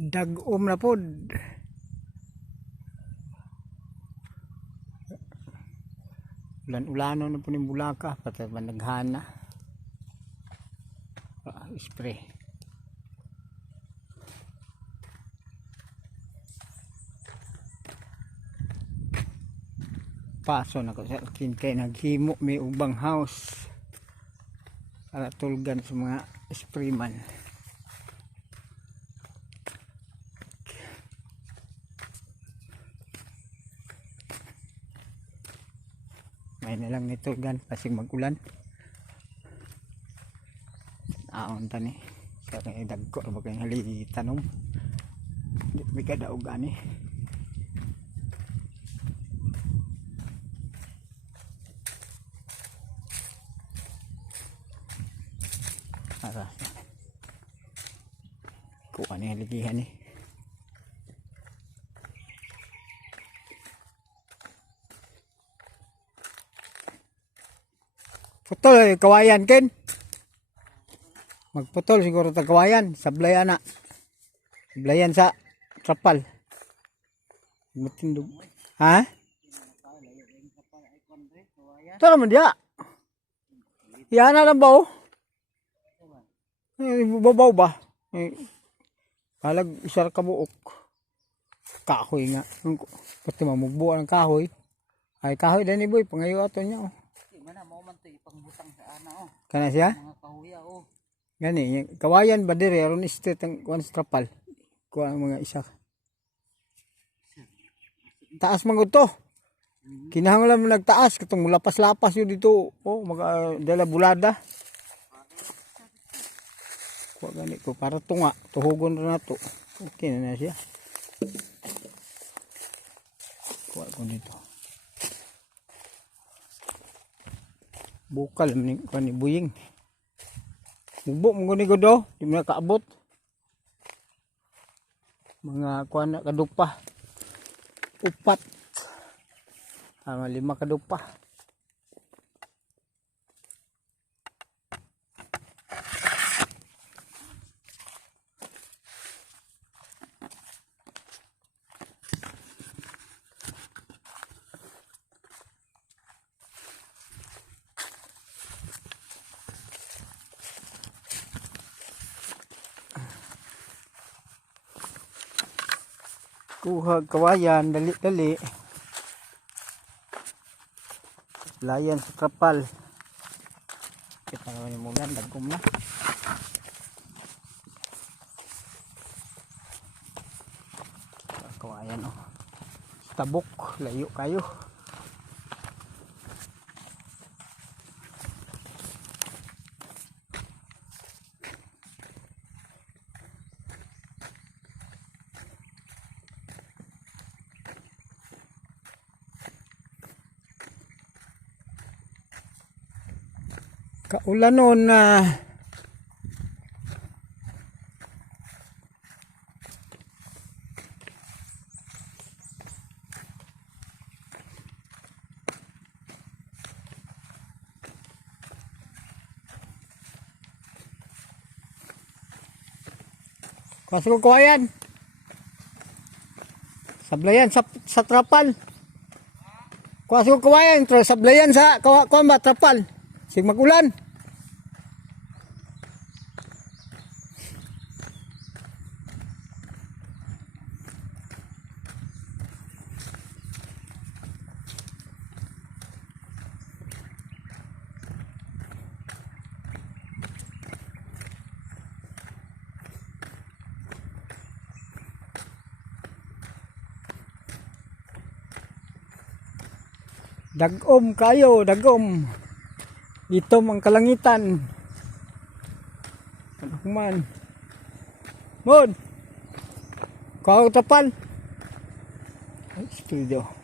Dag-om na pod. Ulan-ulano na po ni Bulaka, pati ba naghana. Spray. Paso na ko sa akin kay naghimo may ubang house. Para tulgan sa mga sprayman. May na lang nito gan pasig magulan. Aon tani sa kay dagko ba kay hali tanom. Di mi kadaog ani. Ara. Kuha ni haligihan ni. Putol kawayan ken. Magputol siguro ta kawayan, sablay ana. Sablayan sa trapal. Matindog. Ha? Tara man dia. Yan na lang ba oh? Babaw ba? Halag isar ka buok. Kahoy nga. Pati mamugbuo ng kahoy. Ay kahoy din ni boy, pangayo ato niya oh. Mana mo man to ipangbutang sa ana oh. Kana siya? Mga kahuya oh. Gani, kawayan ba dire aron estate ang kuan strapal. Kuha ang mga isa. Taas man gud to. Kinahanglan mo nagtaas katong lapas-lapas yo dito. Oh, mga dala bulada. Kuha gani ko para tunga, tuhugon ra nato. Okay na siya. Kuha ko dito. Bukal ni kuan ni buying. Bubok mo guni gud do, di mo kaabot. Mga kuan na kadupa. Upat. Ama 5 kadupa. Kuha kawayan, dali-dali. Layan sa trapal. Kita naman yung mulan, dagkom na. Kawayan oh. Tabok, layo kayo. Kaulanon na Kaso ko kawayan. Sablayan sa trapal. Kaso ko kawayan, sablayan sa kuan ba trapal. Sig magulan. Dagom kayo, dagom. Itom ang kalangitan. Ano man. Mod. Kau tapal. Studio.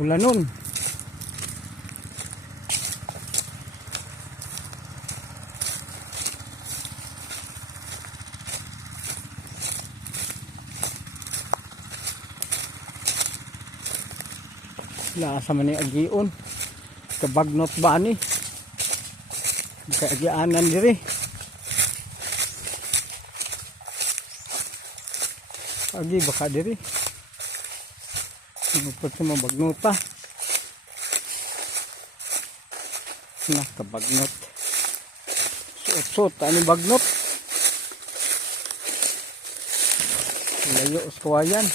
Ulanon. Lasa man ni agion. Kabagnot ba ni? Kaagianan diri. Agi baka diri. Nupot sa mga bagnota. Kabagnot. Suot-suot. Ano bagnot? Layo sa kawayan.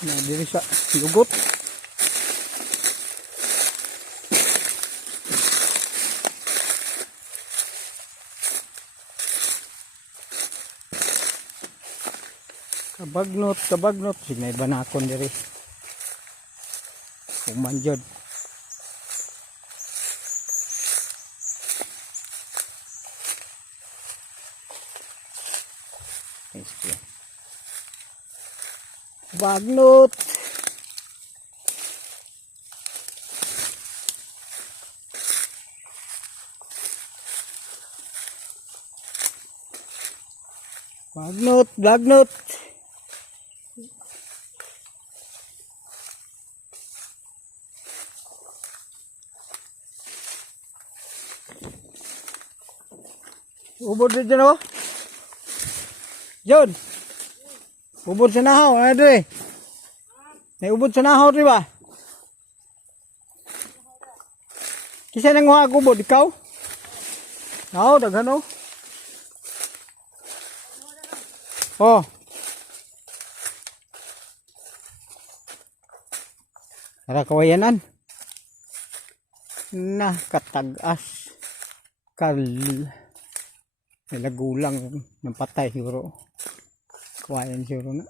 Na diri sa lugot. Kabagnot. Signay banakon diri. Kumanjod. Bagnot. Bagnot. Ubod din dyan, oh. John. Ubod sa nahaw. Ano dre? May ubod sa nahaw, di ba? Kisa nang huwag ubod? Ikaw? Nahaw, daghan, oh. Oh. Tara kawayanan. Katag-as. Nilagulang ng patay siguro. Kawayan siguro na.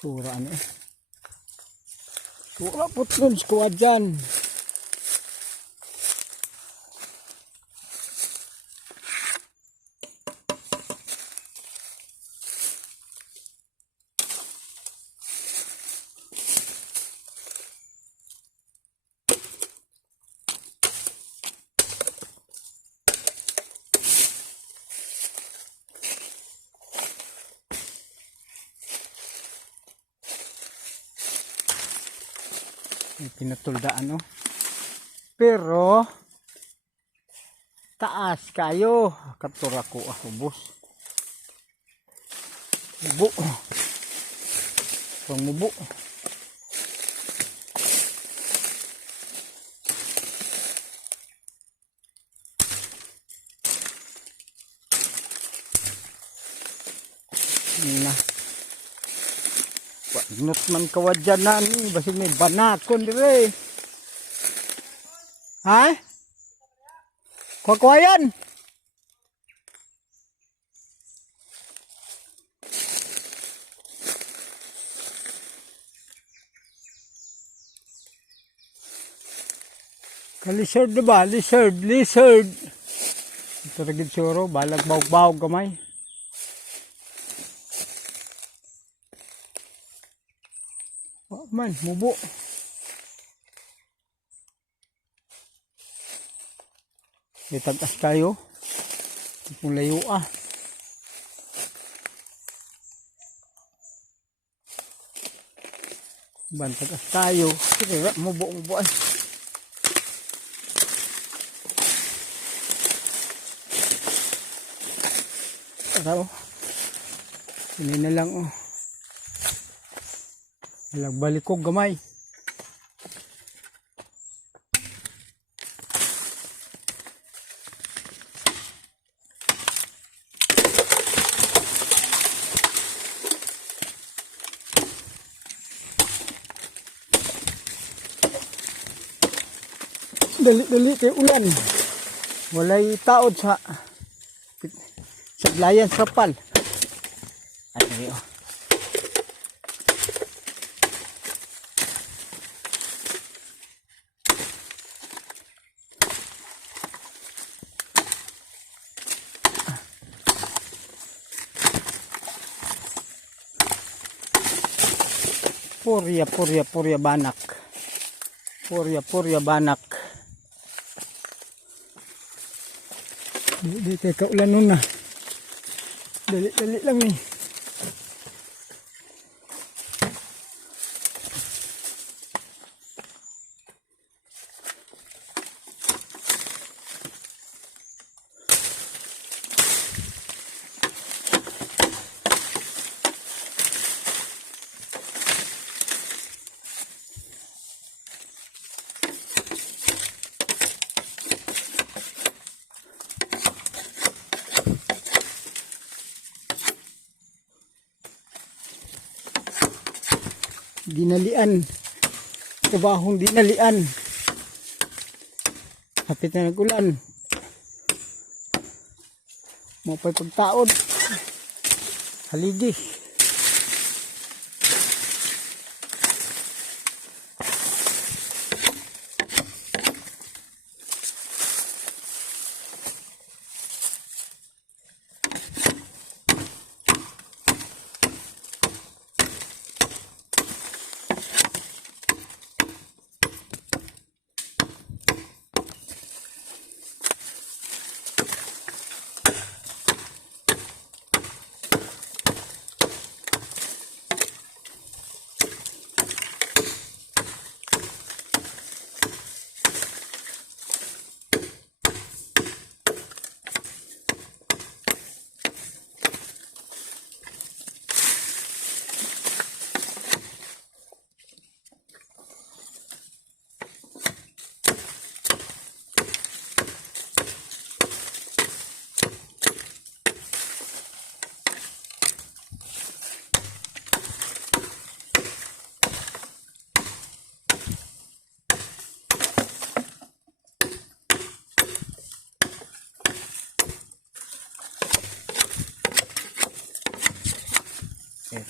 Suraan eh. Sura putlon sa kawadyan. Pinatuldaan, oh. Pero taas kayo. Kaptura ko ubos. Mubo. Mubo. Nah. Bagnot man kawadyan na ni. Basig may banakon dire. Ha? Kwakwayan? Ka-lizard diba? Lizard. Ito rin suro. Balag bawag kamay. Oh, man, mubo. Itagas kayo. Kung layo ah. Bantagas tayo. Sige, mubo ay. Tara, oh. Ini na lang, oh. Balik ko gamay. Dali kay ulan. Walay taod sa layan sa pal. Ay, oh. Purya banak. Purya banak. Di teka ulan nun na. Dali lang eh. Dinalian. Trabahong dinalian. Hapit na nag-ulan. Mapay pagtaod. Haligi.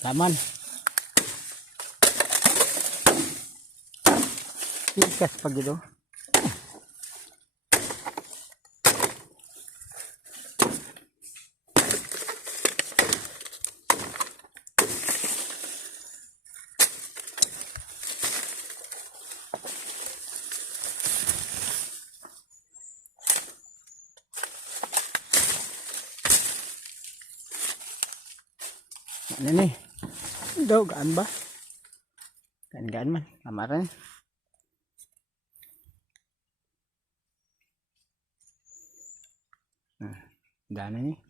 Taman. Ikas pag ito. Ano ni? Daw, gaan ba? Gaan man. Kamaran. Dana ni.